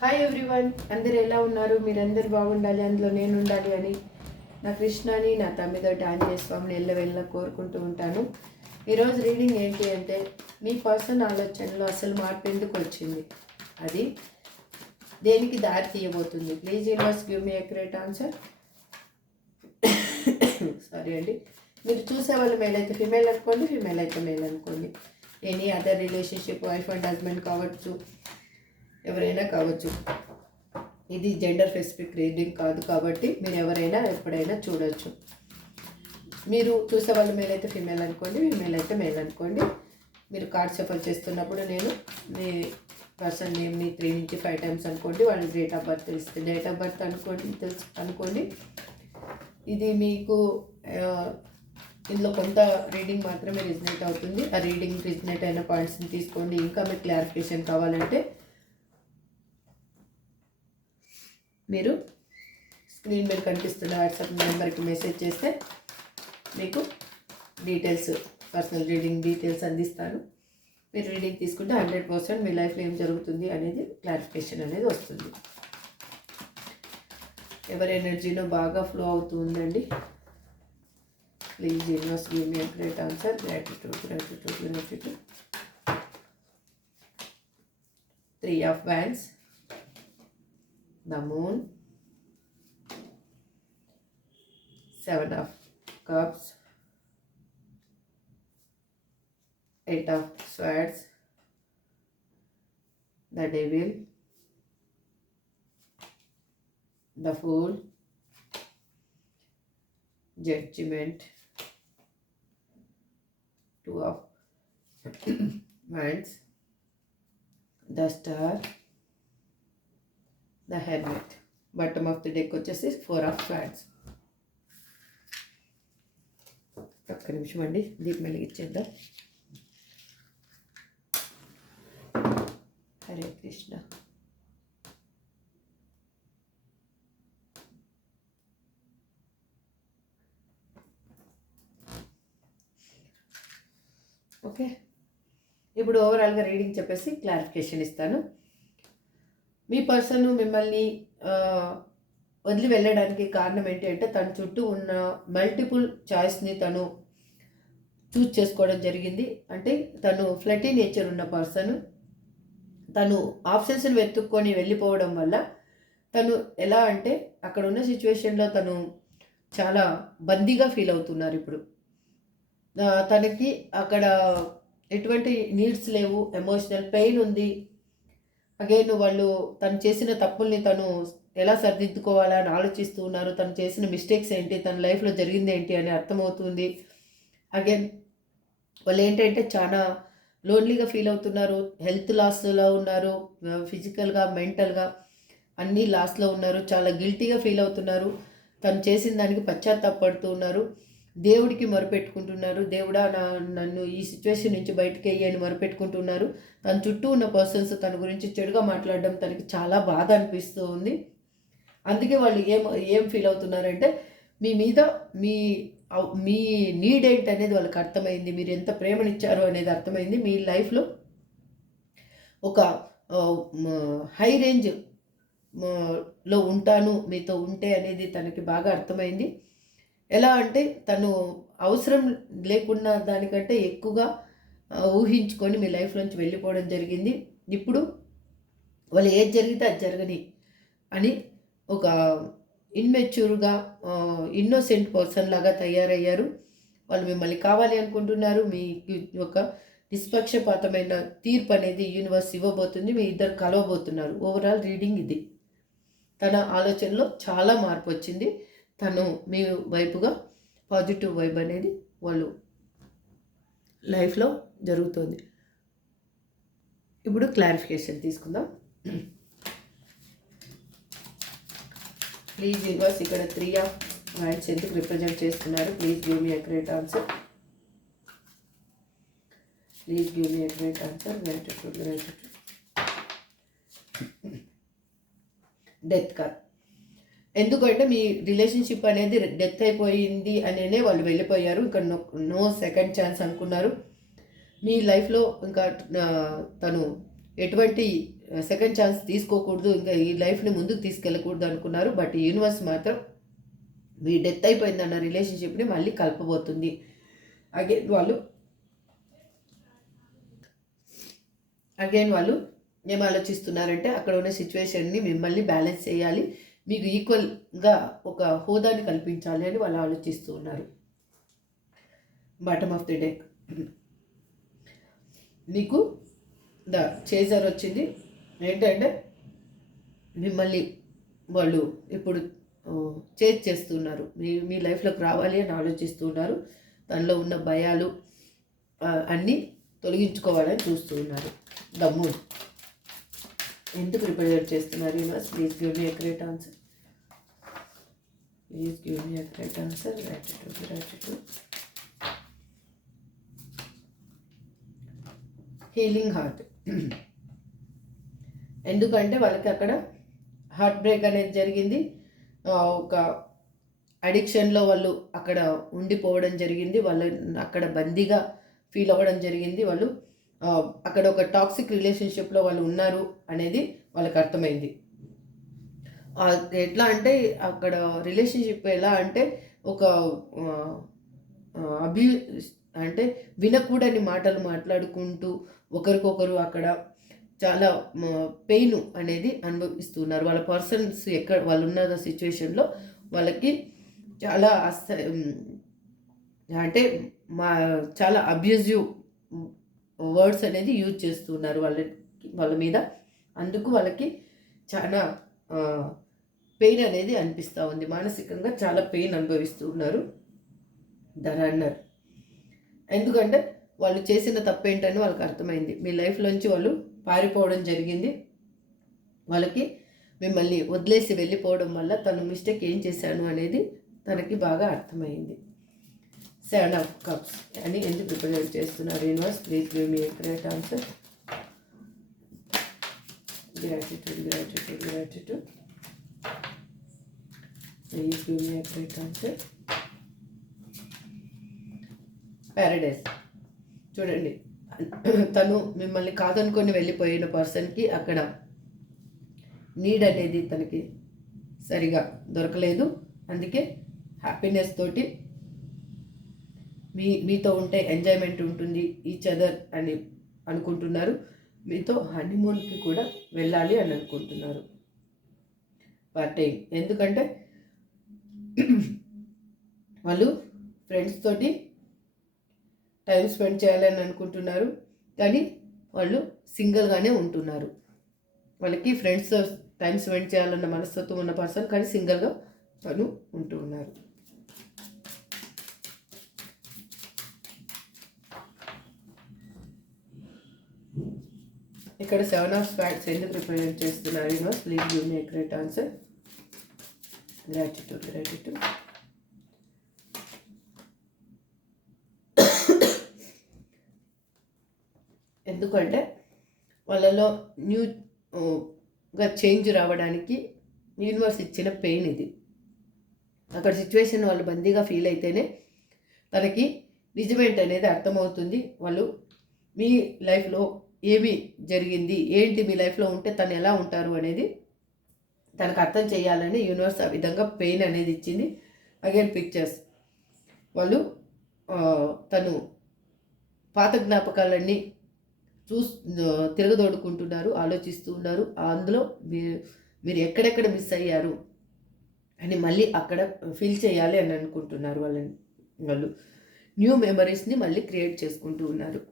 Hi everyone, అందరు ఎలా ఉన్నారు? మీరందరూ బాగుండాలి, అందులో నేను ఉండాలి అని నా కృష్ణని, నా తమ్మిదోటి ఆంజనేయ స్వామిని ఎల్లవెళ్ళ కోరుకుంటూ ఉంటాను. ఈరోజు రీడింగ్ ఏంటి అంటే, మీ పర్సన్ ఆలోచనలో అసలు మార్పు ఎందుకు వచ్చింది, అది దేనికి దారి తీయబోతుంది. Please universe give me accurate answer. Sorry అండి. మీరు చూసే వాళ్ళు మేల్ అయితే ఫిమేల్ అనుకోండి, ఫిమేల్ అయితే మేల్ అనుకోండి. Any other relationship, wife and husband కావచ్చు, ఎవరైనా కావచ్చు. ఇది జెండర్ స్పెసిఫిక్ రీడింగ్ కాదు కాబట్టి మీరు ఎవరైనా ఎప్పుడైనా చూడవచ్చు. మీరు చూసే వాళ్ళు మేల్ అయితే ఫిమేల్ అనుకోండి, ఫిమేల్ అయితే మేల్ అనుకోండి. మీరు కార్డ్ షఫల్ చేస్తున్నప్పుడు నేను మీ పర్సన్ నేమ్ని 3 నుంచి 5 టైమ్స్ అనుకోండి. వాళ్ళ డేట్ ఆఫ్ బర్త్ తెలుస్తుంది. డేట్ ఆఫ్ బర్త్ అనుకోండి. ఇది మీకు ఇందులో కొంత రీడింగ్ మాత్రమే రిజనేట్ అవుతుంది. ఆ రీడింగ్ రిజనేట్ అయిన పాయింట్స్ని తీసుకోండి. ఇంకా మీకు క్లారిఫికేషన్ కావాలంటే మీరు స్క్రీన్ మీద కనిపిస్తున్న వాట్సాప్ నెంబర్కి మెసేజ్ చేస్తే మీకు డీటెయిల్స్, పర్సనల్ రీడింగ్ డీటెయిల్స్ అందిస్తాను. మీరు రీడింగ్ తీసుకుంటే 100% మీ లైఫ్లో ఏం జరుగుతుంది అనేది క్లారిఫికేషన్ అనేది వస్తుంది. ఎవరి ఎనర్జీలో బాగా ఫ్లో అవుతుందండి. Please universe give me a great answer. Gratitude. 3 of wands, the moon, 7 of cups, 8 of swords, the devil, the fool, judgment, 2 of wands, the star, the hermit. Bottom of the deck వచ్చేసి 4 of swords. ఒక్క నిమిషం అండి, దీపం వెలిగించేద్దాం. Hare Krishna. Okay, ఇప్పుడు ఓవరాల్గా reading చెప్పేసి clarification ఇస్తాను. మీ person మిమ్మల్ని వదిలి వెళ్ళడానికి కారణం ఏంటి అంటే, తన చుట్టూ ఉన్న మల్టిపుల్ చాయిస్ని తను చూజ్ చేసుకోవడం జరిగింది. అంటే తను ఫ్లటీ నేచర్ ఉన్న పర్సన్. తను ఆప్షన్స్ని వెతుక్కొని వెళ్ళిపోవడం వల్ల తను ఎలా అంటే, అక్కడ ఉన్న సిచ్యువేషన్లో తను చాలా బందీగా ఫీల్ అవుతున్నారు. ఇప్పుడు తనకి అక్కడ ఎటువంటి నీడ్స్ లేవు, ఎమోషనల్ పెయిన్ ఉంది. అగైన్ వాళ్ళు తను చేసిన తప్పుల్ని తను ఎలా సరిదిద్దుకోవాలని ఆలోచిస్తూ ఉన్నారు. తను చేసిన మిస్టేక్స్ ఏంటి, తన లైఫ్లో జరిగింది ఏంటి అని అర్థమవుతుంది. అగైన్ వాళ్ళు ఏంటంటే చాలా లోన్లీగా ఫీల్ అవుతున్నారు, హెల్త్ లాస్లో ఉన్నారు, ఫిజికల్గా మెంటల్గా అన్నీ లాస్లో ఉన్నారు, చాలా గిల్టీగా ఫీల్ అవుతున్నారు. తను చేసిన దానికి పశ్చాత్తాపడుతూ ఉన్నారు. దేవుడికి మొరపెట్టుకుంటున్నారు. దేవుడా, నన్ను ఈ సిచ్యువేషన్ నుంచి బయటకు వెయ్యని మొరపెట్టుకుంటున్నారు. తన చుట్టూ ఉన్న పర్సన్స్ తన గురించి చెడుగా మాట్లాడడం తనకి చాలా బాధ అనిపిస్తూ ఉంది. అందుకే వాళ్ళు ఏం ఫీల్ అవుతున్నారంటే, మీ మీద మీ నీడ్ ఏంటి అనేది వాళ్ళకి అర్థమైంది. మీరు ఎంత ప్రేమనిచ్చారో అనేది అర్థమైంది. మీ లైఫ్లో ఒక హై రేంజ్ లో ఉంటాను మీతో ఉంటే అనేది తనకి బాగా అర్థమైంది. ఎలా అంటే, తను అవసరం లేకున్న దానికంటే ఎక్కువగా ఊహించుకొని మీ లైఫ్ నుంచి వెళ్ళిపోవడం జరిగింది. ఇప్పుడు వాళ్ళు ఏది జరిగితే అది జరగని అని ఒక ఇన్మెచ్యూర్గా ఇన్నోసెంట్ పర్సన్ లాగా తయారయ్యారు. వాళ్ళు మిమ్మల్ని కావాలి అనుకుంటున్నారు. మీకు ఒక నిష్పక్షపాతమైన తీర్పు అనేది యూనివర్స్ ఇవ్వబోతుంది. మీ ఇద్దరు కలవబోతున్నారు. ఓవరాల్ రీడింగ్ ఇది. తన ఆలోచనలో చాలా మార్పు వచ్చింది. తను మీ వైపుగా పాజిటివ్ వైబ్ అనేది వాళ్ళు లైఫ్లో జరుగుతుంది. ఇప్పుడు క్లారిఫికేషన్ తీసుకుందాం. ప్లీజ్ యూనివర్స్, ఇక్కడ 3 ఆఫ్ మైండ్స్ ఎందుకు రిప్రజెంట్ చేస్తున్నారు? Please give me accurate answer. Please give me accurate answer. Death card. ఎందుకంటే మీ రిలేషన్షిప్ అనేది డెత్ అయిపోయింది అనేనే వాళ్ళు వెళ్ళిపోయారు. ఇంకా నో సెకండ్ ఛాన్స్ అనుకున్నారు. మీ లైఫ్లో ఇంకా తను ఎటువంటి సెకండ్ ఛాన్స్ తీసుకోకూడదు, ఇంకా ఈ లైఫ్ని ముందుకు తీసుకెళ్ళకూడదు అనుకున్నారు. బట్ యూనివర్స్ మాత్రం మీ డెత్ అయిపోయిందన్న రిలేషన్షిప్ని మళ్ళీ కలపబోతుంది. అగైన్ వాళ్ళు ఏం ఆలోచిస్తున్నారంటే అక్కడ ఉన్న సిచ్యువేషన్ని మిమ్మల్ని బ్యాలెన్స్ చేయాలి, మీకు ఈక్వల్గా ఒక హోదాని కల్పించాలి అని వాళ్ళు ఆలోచిస్తూ ఉన్నారు. బాటమ్ ఆఫ్ ది డెక్ మీకు ద చేజర్ వచ్చింది. ఏంటంటే మిమ్మల్ని వాళ్ళు ఇప్పుడు చేజ్ చేస్తున్నారు, మీ లైఫ్లోకి రావాలి అని ఆలోచిస్తున్నారు. తనలో ఉన్న భయాలు అన్నీ తొలగించుకోవాలని చూస్తూ ఉన్నారు. ద మూన్ ఎందుకు రిప్రజెంట్ చేస్తున్నారు universe? Please give me accurate answer. Please give me accurate answer. Gratitude. Healing heart. ఎందుకంటే వాళ్ళకి అక్కడ హార్ట్ బ్రేక్ అనేది జరిగింది. ఒక అడిక్షన్లో వాళ్ళు అక్కడ ఉండిపోవడం జరిగింది. వాళ్ళు అక్కడ బందీగా ఫీల్ అవ్వడం జరిగింది. వాళ్ళు అక్కడ ఒక టాక్సిక్ రిలేషన్షిప్లో వాళ్ళు ఉన్నారు అనేది వాళ్ళకి అర్థమైంది. ఎట్లా అంటే అక్కడ రిలేషన్షిప్ ఎలా అంటే ఒక అంటే వినకూడని మాటలు మాట్లాడుకుంటూ ఒకరికొకరు అక్కడ చాలా పెయిన్ అనేది అనుభవిస్తున్నారు. వాళ్ళ పర్సన్స్ ఎక్కడ వాళ్ళు ఉన్న సిచ్యువేషన్లో వాళ్ళకి చాలా అంటే చాలా అబ్యూజివ్ వర్డ్స్ అనేది యూజ్ చేస్తున్నారు వాళ్ళ మీద. అందుకు వాళ్ళకి చాలా పెయిన్ అనేది అనిపిస్తూ ఉంది. మానసికంగా చాలా పెయిన్ అనుభవిస్తూ ఉన్నారు ద రన్నర్. ఎందుకంటే వాళ్ళు చేసిన తప్పేంటని వాళ్ళకి అర్థమైంది. మీ లైఫ్లోంచి వాళ్ళు పారిపోవడం జరిగింది. వాళ్ళకి మిమ్మల్ని వదిలేసి వెళ్ళిపోవడం వల్ల తను మిస్టేక్ ఏం చేశాను అనేది తనకి బాగా అర్థమైంది. 7 of Cups అని ఎందుకు రిప్రజెంట్ చేస్తున్నారు universe? Please give me great answer. Gratitude. Please give me great answer. Paradise. చూడండి, తను మిమ్మల్ని కాదనుకొని వెళ్ళిపోయిన పర్సన్కి అక్కడ నీడ్ అనేది తనకి సరిగా దొరకలేదు. అందుకే హ్యాపీనెస్ తోటి మీతో ఉంటే ఎంజాయ్మెంట్ ఉంటుంది, ఈచ్ అదర్ అని అనుకుంటున్నారు. మీతో హనీమూన్కి కూడా వెళ్ళాలి అని అనుకుంటున్నారు పార్ట్ టైం. ఎందుకంటే వాళ్ళు ఫ్రెండ్స్ తోటి టైం స్పెండ్ చేయాలని అనుకుంటున్నారు, కానీ వాళ్ళు సింగిల్గానే ఉంటున్నారు. వాళ్ళకి ఫ్రెండ్స్తో టైం స్పెండ్ చేయాలన్న మనస్తత్వం ఉన్న పర్సన్, కానీ సింగిల్గా తను ఉంటూ ఉన్నారు. ఇక్కడ 7 of Swords ఎందుకు రిప్రజెంట్ చేస్తున్నారు universe? Please give me great answer. Gratitude. ఎందుకంటే వాళ్ళలో న్యూగా చేంజ్ రావడానికి యూనివర్స్ ఇచ్చిన పెయిన్ ఇది. అక్కడ సిచ్యువేషన్ వాళ్ళు బందీగా ఫీల్ అయితేనే తనకి నిజమేంటి అనేది అర్థమవుతుంది. వాళ్ళు మీ లైఫ్లో ఏమి జరిగింది, ఏంటి మీ లైఫ్లో ఉంటే తను ఎలా ఉంటారు అనేది తనకు అర్థం చేయాలని యూనివర్స్ ఆ విధంగా పెయిన్ అనేది ఇచ్చింది. Again pictures. వాళ్ళు తను పాత జ్ఞాపకాలన్నీ తిరగదోడుకుంటున్నారు, ఆలోచిస్తూ ఉన్నారు. అందులో మీరు ఎక్కడెక్కడ మిస్ అయ్యారు అని మళ్ళీ అక్కడ ఫీల్ చేయాలి అని అనుకుంటున్నారు. వాళ్ళు న్యూ మెమరీస్ని మళ్ళీ క్రియేట్ చేసుకుంటూ ఉన్నారు.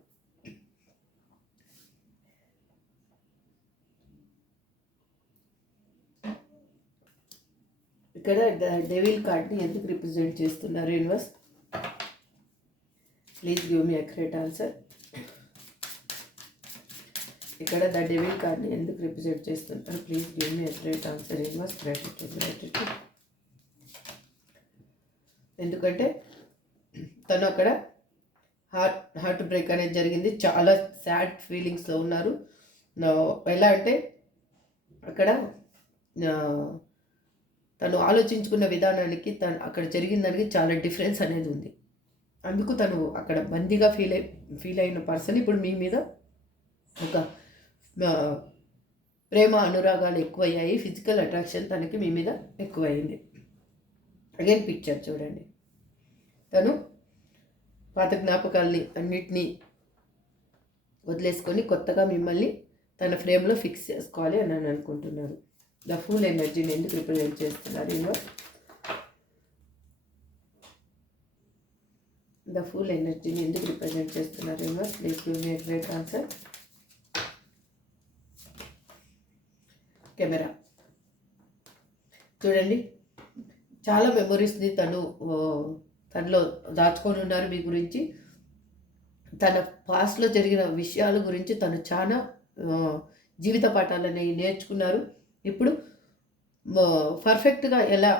ఇక్కడ డెవిల్ కార్డ్ని ఎందుకు రిప్రజెంట్ చేస్తున్నారు universe? Please give me accurate answer. ఇక్కడ ద డెవిల్ కార్డ్ని ఎందుకు రిప్రజెంట్ చేస్తున్నారు? Please give me accurate answer universe. Gratitude. ఎందుకంటే తను అక్కడ హార్ట్ బ్రేక్ అనేది జరిగింది. చాలా సాడ్ ఫీలింగ్స్లో ఉన్నారు. ఎలా అంటే అక్కడ తను ఆలోచించుకున్న విధానానికి అక్కడ జరిగిన దానికి చాలా డిఫరెన్స్ అనేది ఉంది. అందుకు తను అక్కడ బందీగా ఫీల్ అయిన పర్సన్ ఇప్పుడు మీ మీద ఒక ప్రేమ అనురాగాలు ఎక్కువయ్యాయి. ఫిజికల్ అట్రాక్షన్ తనకి మీ మీద ఎక్కువైంది. అగైన్ పిక్చర్ చూడండి. తను పాత జ్ఞాపకాల్ని అన్నిటినీ వదిలేసుకొని కొత్తగా మిమ్మల్ని తన ఫ్రేమ్లో ఫిక్స్ చేసుకోవాలి అని అనుకుంటున్నారు. ద ఫుల్ ఎనర్జీని ఎందుకు రిప్రజెంట్ చేస్తున్నారు యూనివర్స్? ద ఫుల్ ఎనర్జీని ఎందుకు రిప్రజెంట్ చేస్తున్నారు universe? Please give me a great answer. Camera చూడండి. చాలా మెమొరీస్ని తనలో దాచుకొని ఉన్నారు మీ గురించి. తన పాస్ట్లో జరిగిన విషయాల గురించి తను చాలా జీవిత పాఠాలని నేర్చుకున్నారు. ఇప్పుడు పర్ఫెక్ట్గా ఎలా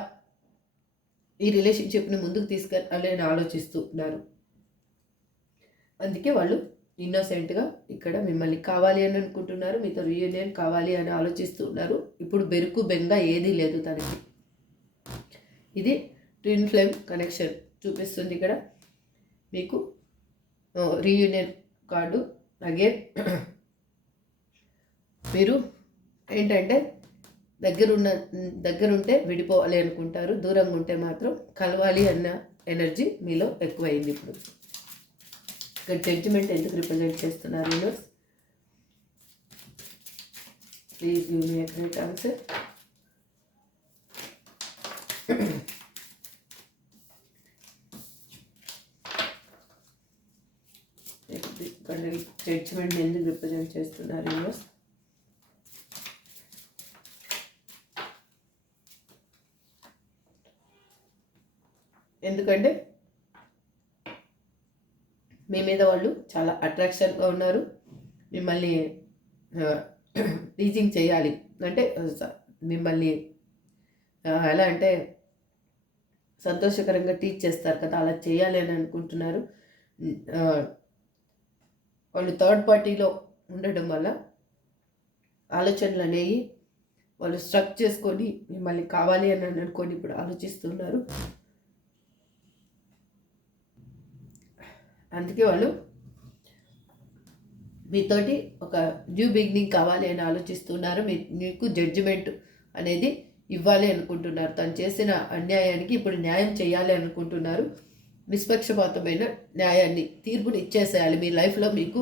ఈ రిలేషన్షిప్ని ముందుకు తీసుకెళ్ళాలి అని ఆలోచిస్తున్నారు. అందుకే వాళ్ళు ఇన్నోసెంట్గా ఇక్కడ మిమ్మల్ని కావాలి అని అనుకుంటున్నారు. మీతో రీయూనియన్ కావాలి అని ఆలోచిస్తున్నారు. ఇప్పుడు బెరుకు బెంగ ఏదీ లేదు తనకి. ఇది ట్విన్ ఫ్లేమ్ కనెక్షన్ చూపిస్తుంది ఇక్కడ మీకు. రీయూనియన్ కార్డు అగైన్ మీరు ఏంటంటే దగ్గరుంటే విడిపోవాలి అనుకుంటారు, దూరంగా ఉంటే మాత్రం కలవాలి అన్న ఎనర్జీ మీలో ఎక్కువైంది. ఇప్పుడు ఇక్కడ జడ్జిమెంట్ ఎందుకు రిప్రజెంట్ చేస్తున్నారు universe? Please give me a great answer. Judgement ఎందుకు రిప్రజెంట్ చేస్తున్నారు యూనివర్స్? ఎందుకంటే మీ మీద వాళ్ళు చాలా అట్రాక్షన్గా ఉన్నారు. మిమ్మల్ని టీచింగ్ చేయాలి అంటే మిమ్మల్ని ఎలా అంటే సంతోషకరంగా టీచ్ చేస్తారు కదా, అలా చేయాలి అని అనుకుంటున్నారు. వాళ్ళు థర్డ్ పార్టీలో ఉండడం వల్ల ఆలోచనలు అనేవి వాళ్ళు స్ట్రక్ చేసుకొని మిమ్మల్ని కావాలి అని అనుకొని ఇప్పుడు ఆలోచిస్తున్నారు. అందుకే వాళ్ళు మీతోటి ఒక న్యూ బిగినింగ్ కావాలి అని ఆలోచిస్తున్నారు. మీకు జడ్జిమెంట్ అనేది ఇవ్వాలి అనుకుంటున్నారు. తను చేసిన అన్యాయానికి ఇప్పుడు న్యాయం చేయాలి అనుకుంటున్నారు. నిష్పక్షపాతమైన న్యాయాన్ని, తీర్పుని ఇచ్చేసేయాలి. మీ లైఫ్లో మీకు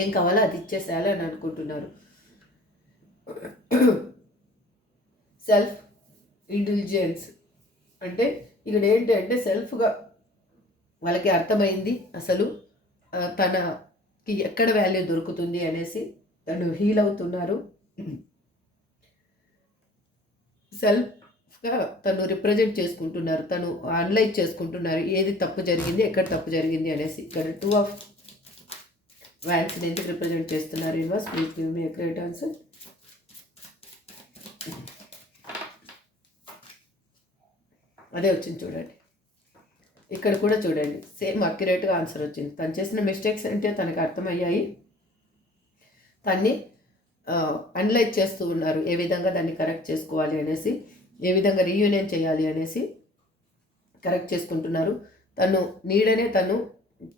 ఏం కావాలో అది ఇచ్చేసేయాలి అని అనుకుంటున్నారు. సెల్ఫ్ ఇంటెలిజెన్స్ అంటే ఇక్కడ ఏంటి అంటే సెల్ఫ్గా వాళ్ళకి అర్థమైంది అసలు తనకి ఎక్కడ వాల్యూ దొరుకుతుంది అనేసి తను హీల్ అవుతున్నారు. సెల్ఫ్గా తను రిప్రజెంట్ చేసుకుంటున్నారు, తను అనలైజ్ చేసుకుంటున్నారు ఏది తప్పు జరిగింది, ఎక్కడ తప్పు జరిగింది అనేసి. ఇక్కడ 2 ఆఫ్ వ్యాండ్స్ని ఎందుకు రిప్రజెంట్ చేస్తున్నారు universe? Please give me a great answer. అదే వచ్చింది చూడండి. ఇక్కడ కూడా చూడండి సేమ్ అక్యురేట్గా ఆన్సర్ వచ్చింది. తను చేసిన మిస్టేక్స్ అంటే తనకు అర్థమయ్యాయి. తన్ని అనలైజ్ చేస్తూ ఉన్నారు ఏ విధంగా దాన్ని కరెక్ట్ చేసుకోవాలి అనేసి, ఏ విధంగా రీయూనియన్ చేయాలి అనేసి కరెక్ట్ చేసుకుంటున్నారు. తను నీడనే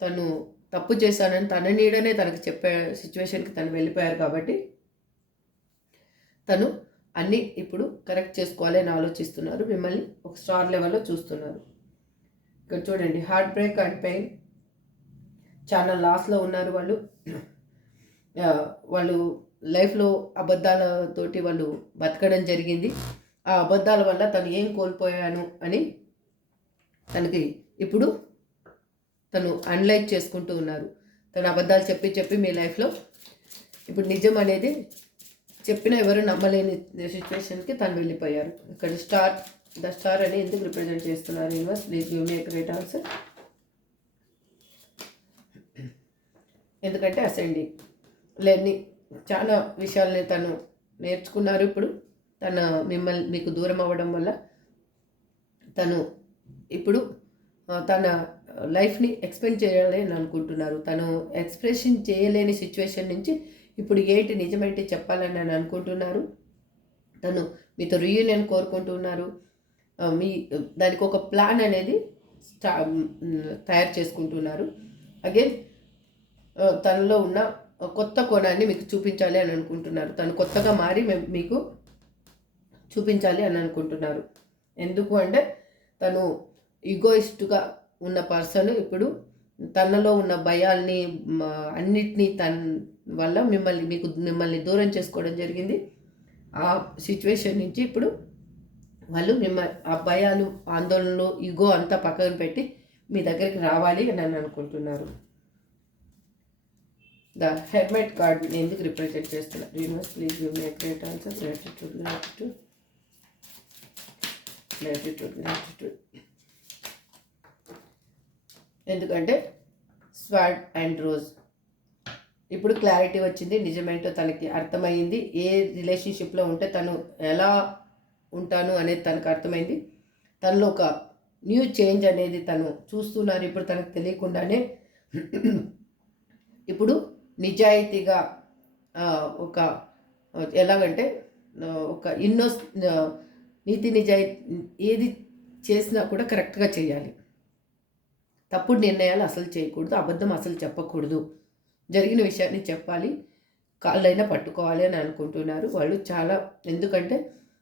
తను తప్పు చేశానని తన నీడనే తనకు చెప్పే సిచ్యువేషన్కి తను వెళ్ళిపోయారు. కాబట్టి తను అన్నీ ఇప్పుడు కరెక్ట్ చేసుకోవాలి అని ఆలోచిస్తున్నారు. మిమ్మల్ని ఒక స్టార్ లెవెల్లో చూస్తున్నారు. ఇక్కడ చూడండి హార్ట్ బ్రేక్ అండ్ పెయిన్, చాలా లాస్లో ఉన్నారు వాళ్ళు. వాళ్ళు లైఫ్లో అబద్ధాలతోటి వాళ్ళు బతకడం జరిగింది. ఆ అబద్ధాల వల్ల తను ఏం కోల్పోయాను అని తనకి ఇప్పుడు తను అనలైజ్ చేసుకుంటూ ఉన్నారు. తను అబద్ధాలు చెప్పి మీ లైఫ్లో ఇప్పుడు నిజం అనేది చెప్పినా ఎవరు నమ్మలేని సిచ్యువేషన్కి తను వెళ్ళిపోయారు. ఇక్కడ ద స్టార్ అని ఎందుకు రిప్రజెంట్ చేస్తున్నారు universe? Please give me a great answer. ఎందుకంటే అసెండింగ్ లెర్నింగ్, చాలా విషయాలని తను నేర్చుకున్నారు. ఇప్పుడు మీకు దూరం అవ్వడం వల్ల తను ఇప్పుడు తన లైఫ్ని ఎక్స్ప్లెయిన్ చేయాలి అని అనుకుంటున్నారు. తను ఎక్స్ప్రెషన్ చేయలేని సిచ్యువేషన్ నుంచి ఇప్పుడు ఏంటి నిజమేంటి చెప్పాలని అని అనుకుంటున్నారు. తను మీతో రీయూనియన్ కోరుకుంటున్నారు. దానికి ఒక ప్లాన్ అనేది తయారు చేసుకుంటున్నారు. అగైన్ తనలో ఉన్న కొత్త కోణాన్ని మీకు చూపించాలి అని అనుకుంటున్నారు. తను కొత్తగా మారి మీకు చూపించాలి అని అనుకుంటున్నారు. ఎందుకు అంటే తను ఈగోయిస్ట్గా ఉన్న పర్సన్ ఇప్పుడు తనలో ఉన్న భయాల్ని అన్నిటినీ వల్ల మిమ్మల్ని దూరం చేసుకోవడం జరిగింది. ఆ సిచ్యువేషన్ నుంచి ఇప్పుడు వాళ్ళు ఆ భయాలు, ఆందోళనలు, ఈగో అంతా పక్కన పెట్టి మీ దగ్గరికి రావాలి అని అనుకుంటున్నారు. ద హెర్మెట్ కార్డ్ ఎందుకు రిప్రజెంట్ చేస్తున్నారు? Universe please give me a great answer. Gratitude. ఎందుకంటే స్వాడ్ అండ్ రోజ్ ఇప్పుడు క్లారిటీ వచ్చింది. నిజమేంటో తనకి అర్థమైంది. ఏ రిలేషన్షిప్లో ఉంటే తను ఎలా ఉంటాను అనేది తనకు అర్థమైంది. తనలో ఒక న్యూ చేంజ్ అనేది తను చూస్తున్నారు. ఇప్పుడు తనకు తెలియకుండానే ఇప్పుడు నిజాయితీగా ఒక ఎలాగంటే ఒక నీతి నిజాయితీ ఏది చేసినా కూడా కరెక్ట్గా చేయాలి. తప్పుడు నిర్ణయాలు అసలు చేయకూడదు, అబద్ధం అసలు చెప్పకూడదు, జరిగిన విషయాన్ని చెప్పాలి, కాళ్ళైనా పట్టుకోవాలి అని అనుకుంటున్నారు వాళ్ళు చాలా. ఎందుకంటే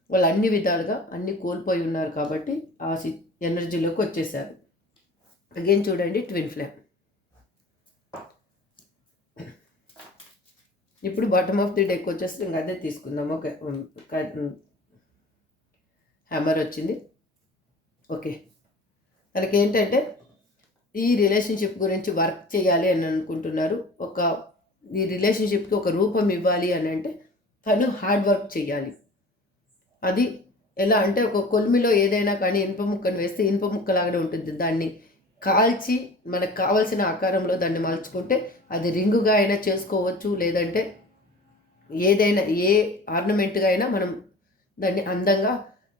వాళ్ళు అన్ని విధాలుగా అన్ని కోల్పోయి ఉన్నారు కాబట్టి ఆ ఎనర్జీలోకి వచ్చేసారు. అగైన్ చూడండి ట్విన్ ఫ్లేమ్. ఇప్పుడు బాటమ్ ఆఫ్ ది డెక్ వచ్చేసి ఇంకా అదే తీసుకుందాం. ఓకే, హ్యామర్ వచ్చింది. ఓకే, తనకి ఏంటంటే ఈ రిలేషన్షిప్ గురించి వర్క్ చేయాలి అని అనుకుంటున్నారు. ఈ రిలేషన్షిప్కి ఒక రూపం ఇవ్వాలి అని అంటే తను హార్డ్ వర్క్ చేయాలి. అది ఎలా అంటే ఒక కొలిమిలో ఏదైనా కానీ ఇనుప ముక్కను వేస్తే ఇనుప ముక్కలాగానే ఉంటుంది. దాన్ని కాల్చి మనకు కావాల్సిన ఆకారంలో దాన్ని మలుచుకుంటే అది రింగుగా అయినా చేసుకోవచ్చు, లేదంటే ఏదైనా ఏ ఆర్నమెంట్గా అయినా మనం దాన్ని అందంగా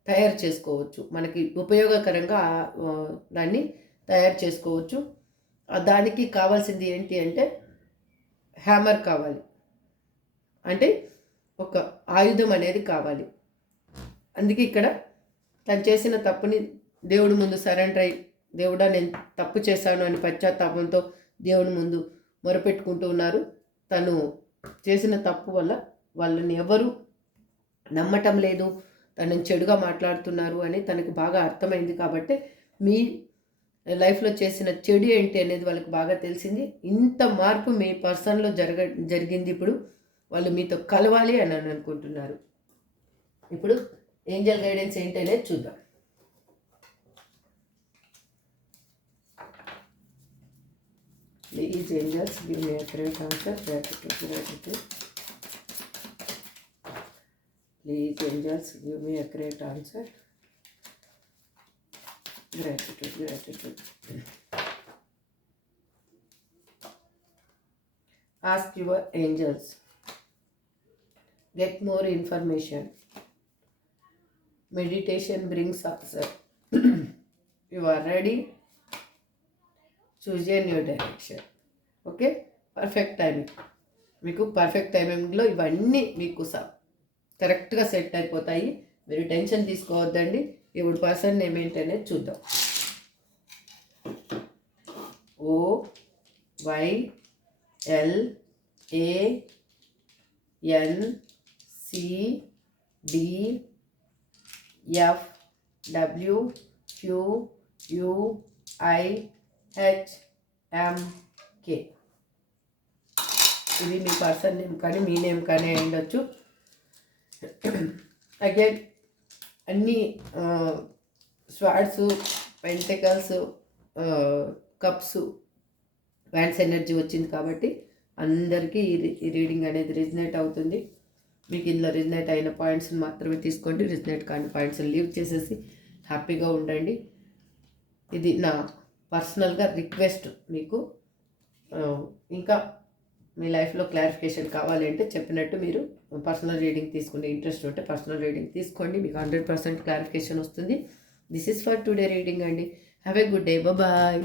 తయారు చేసుకోవచ్చు. మనకి ఉపయోగకరంగా దాన్ని తయారు చేసుకోవచ్చు. దానికి కావాల్సింది ఏంటి అంటే హ్యామర్ కావాలి, అంటే ఒక ఆయుధం అనేది కావాలి. అందుకే ఇక్కడ తను చేసిన తప్పుని దేవుడి ముందు సరెండర్ అయ్యి, దేవుడా నేను తప్పు చేశాను అని పశ్చాత్తాపంతో దేవుడి ముందు మొరపెట్టుకుంటూ ఉన్నారు. తను చేసిన తప్పు వల్ల వాళ్ళని ఎవరు నమ్మటం లేదు, తనని చెడుగా మాట్లాడుతున్నారు అని తనకి బాగా అర్థమైంది. కాబట్టి మీ లైఫ్లో చేసిన చెడు ఏంటి అనేది వాళ్ళకి బాగా తెలిసింది. ఇంత మార్పు మీ పర్సన్లో జరిగింది. ఇప్పుడు వాళ్ళు మీతో కలవాలి అని అనుకుంటున్నారు. ఇప్పుడు ఏంజల్ గైడెన్స్ ఏంటి అనేది చూద్దాం. Please angels give me a correct answer. Gratitude. Please angels give me a correct answer. Gratitude. Ask your angels. Get more information. Meditation brings answer. You are ready. Choose a new direction. Okay, perfect timing. మీకు perfect టైమింగ్లో ఇవన్నీ మీకు కరెక్ట్గా set అయిపోతాయి. మీరు tension తీసుకోవద్దండి. ఇప్పుడు person name ఏంటనేది చూద్దాం. OYLANCDFWQUIHMK. ఇది మీ పర్సన్ నేమ్ కానీ మీ నేమ్ కానీ అయ్యుండొచ్చు. అగైన్ అన్ని swords, pentacles, cups, wands energy వచ్చింది కాబట్టి అందరికీ ఈ రీడింగ్ అనేది రిజనేట్ అవుతుంది. మీకు ఇందులో రిజనేట్ అయిన పాయింట్స్ని మాత్రమే తీసుకోండి. రిజనేట్ కాని పాయింట్స్ని లీవ్ చేసేసి హ్యాపీగా ఉండండి. ఇది నా పర్సనల్గా రిక్వెస్ట్ మీకు. ఇంకా మీ లైఫ్లో క్లారిఫికేషన్ కావాలి అంటే చెప్పినట్టు మీరు పర్సనల్ రీడింగ్ తీసుకునే ఇంట్రెస్ట్ ఉంటే పర్సనల్ రీడింగ్ తీసుకోండి. మీకు 100% క్లారిఫికేషన్ వస్తుంది. This is for today reading అండి. Have a good day. Bye.